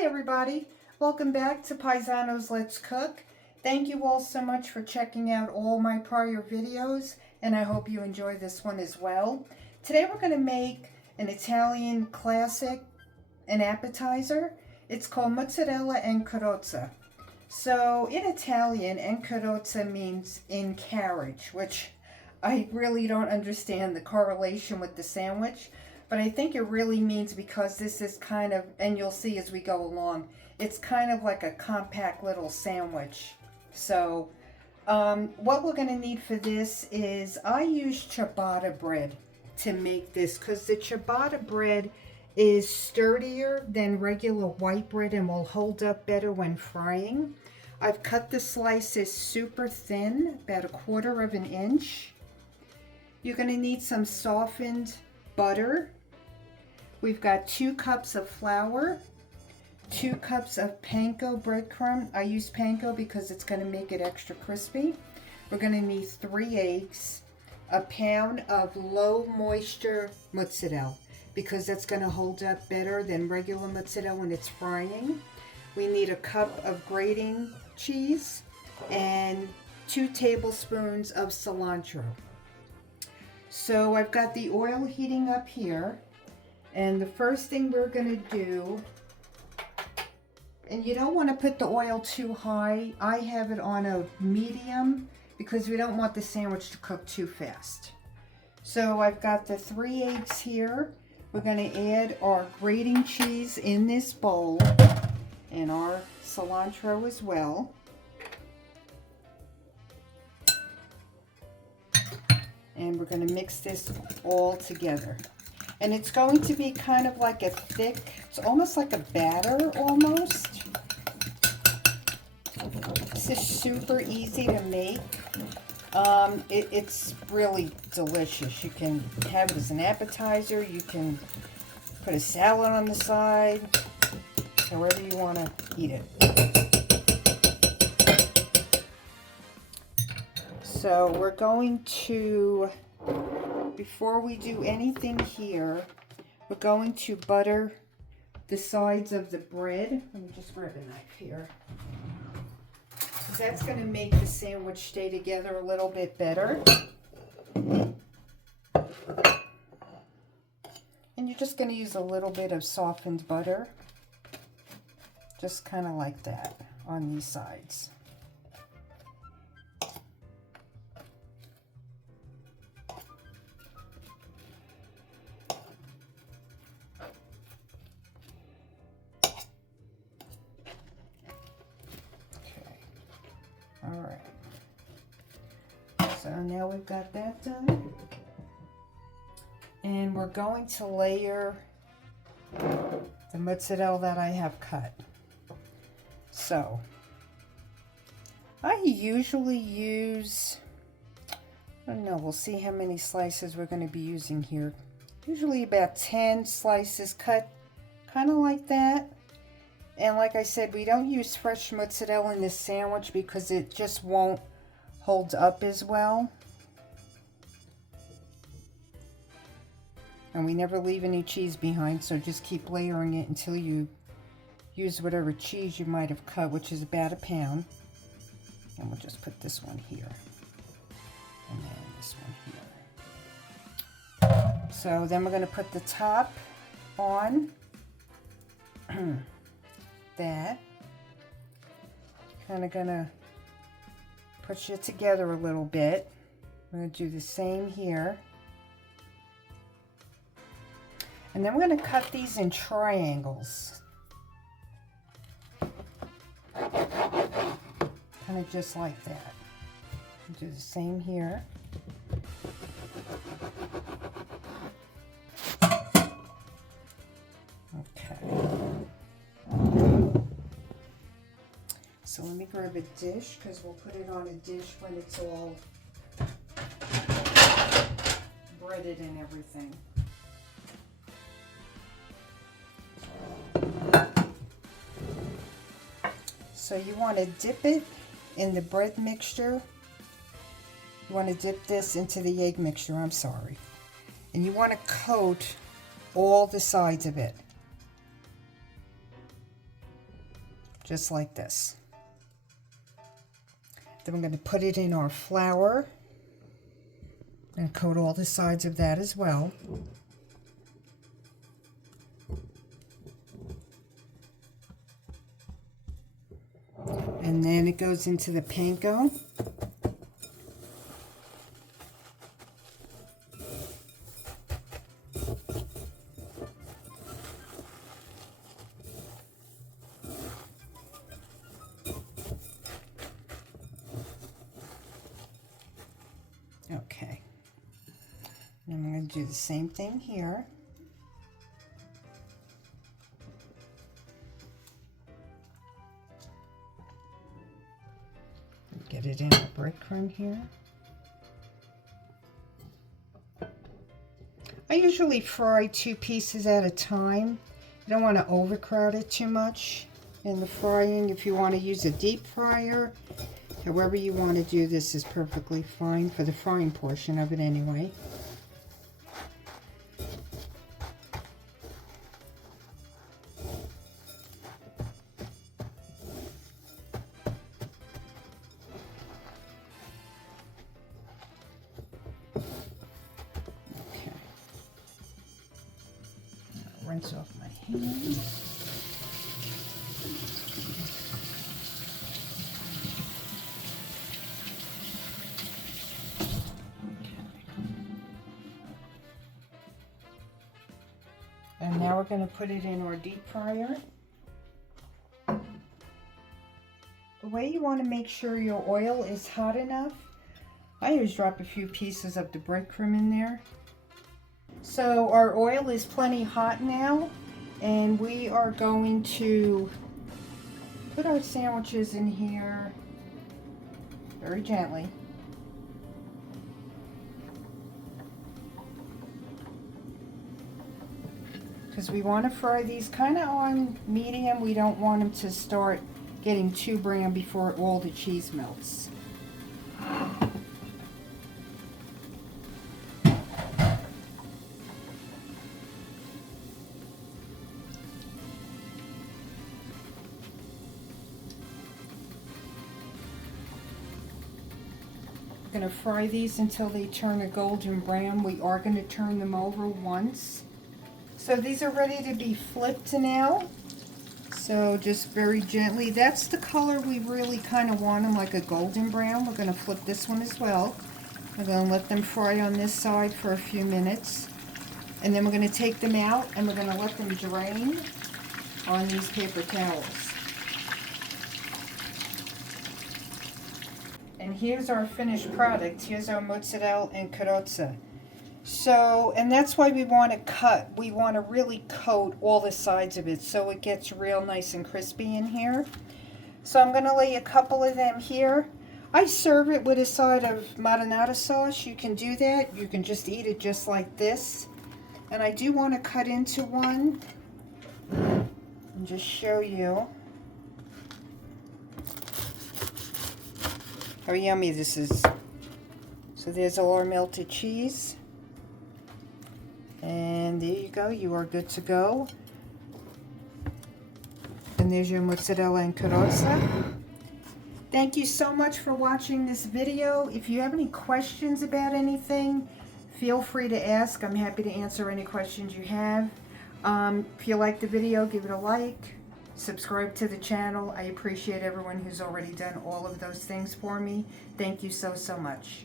Hi everybody, welcome back to Paisanos Let's Cook. Thank you all so much for checking out all my prior videos, and I hope you enjoy this one as well. Today we're going to make an Italian classic, an appetizer. It's called mozzarella and carrozza. So in Italian, en carrozza means in carriage, which I really don't understand the correlation with the sandwich. But I think it really means because this is kind of, and you'll see as we go along, it's kind of like a compact little sandwich. So what we're going to need for this is I use ciabatta bread to make this because the ciabatta bread is sturdier than regular white bread and will hold up better when frying. I've cut the slices super thin, about 1/4 of an inch. You're going to need some softened butter. We've got 2 cups of flour, 2 cups of panko breadcrumb. I use panko because it's going to make it extra crispy. We're going to need 3 eggs, a pound of low moisture mozzarella because that's going to hold up better than regular mozzarella when it's frying. We need a cup of grating cheese and 2 tablespoons of cilantro. So I've got the oil heating up here. And the first thing we're going to do, and you don't want to put the oil too high. I have it on a medium because we don't want the sandwich to cook too fast. So I've got the 3 eggs here. We're going to add our grating cheese in this bowl and our cilantro as well. And we're going to mix this all together. And it's going to be kind of like a thick, it's almost like a batter almost. This is super easy to make. It's really delicious. You can have it as an appetizer. You can put a salad on the side, however you want to eat it. So we're going to, before we do anything here, we're going to butter the sides of the bread. Let me just grab a knife here. That's going to make the sandwich stay together a little bit better. And you're just going to use a little bit of softened butter. Just kind of like that on these sides. All right, so now we've got that done, and we're going to layer the mozzarella that I have cut. So I usually use, I don't know, we'll see how many slices we're going to be using here. Usually about 10 slices cut kind of like that. And like I said, we don't use fresh mozzarella in this sandwich because it just won't hold up as well. And we never leave any cheese behind, so just keep layering it until you use whatever cheese you might have cut, which is about 1 pound. And we'll just put this one here. And then this one here. So then we're going to put the top on. That kind of gonna put you together a little bit. I'm gonna do the same here, and then we're gonna cut these in triangles, kind of just like that. Do the same here. Okay. So let me grab a dish because we'll put it on a dish when it's all breaded and everything. So you want to dip it in the bread mixture. You want to dip this into the egg mixture, I'm sorry. And you want to coat all the sides of it. just like this. Then we're going to put it in our flour and coat all the sides of that as well. And then it goes into the panko. Okay. And I'm going to do the same thing here. Get it in the breadcrumb here. I usually fry 2 pieces at a time. You don't want to overcrowd it too much in the frying. If you want to use a deep fryer, however you want to do this is perfectly fine for the frying portion of it anyway. Okay. Now rinse off my hands. And now we're going to put it in our deep fryer. The way you want to make sure your oil is hot enough, I always drop a few pieces of the breadcrumb in there. So our oil is plenty hot now, and we are going to put our sandwiches in here very gently. Because we want to fry these kind of on medium. We don't want them to start getting too brown before all the cheese melts. We're going to fry these until they turn a golden brown. We are going to turn them over once. So these are ready to be flipped now. So just very gently. That's the color we really kind of want them, like a golden brown. We're going to flip this one as well. We're going to let them fry on this side for a few minutes. And then we're going to take them out and we're going to let them drain on these paper towels. And here's our finished product. Here's our mozzarella and carrozza. So, and that's why we want to cut. We want to really coat all the sides of it so it gets real nice and crispy in here. So I'm going to lay a couple of them here. I serve it with a side of marinara sauce. You can do that. You can just eat it just like this. And I do want to cut into one and just show you how yummy this is. So there's all our melted cheese. And there you go, you are good to go. And there's your mozzarella and carrozza. Thank you so much for watching this video. If you have any questions about anything, feel free to ask. I'm happy to answer any questions you have. If you like the video, give it a like. Subscribe to the channel. I appreciate everyone who's already done all of those things for me. Thank you so much.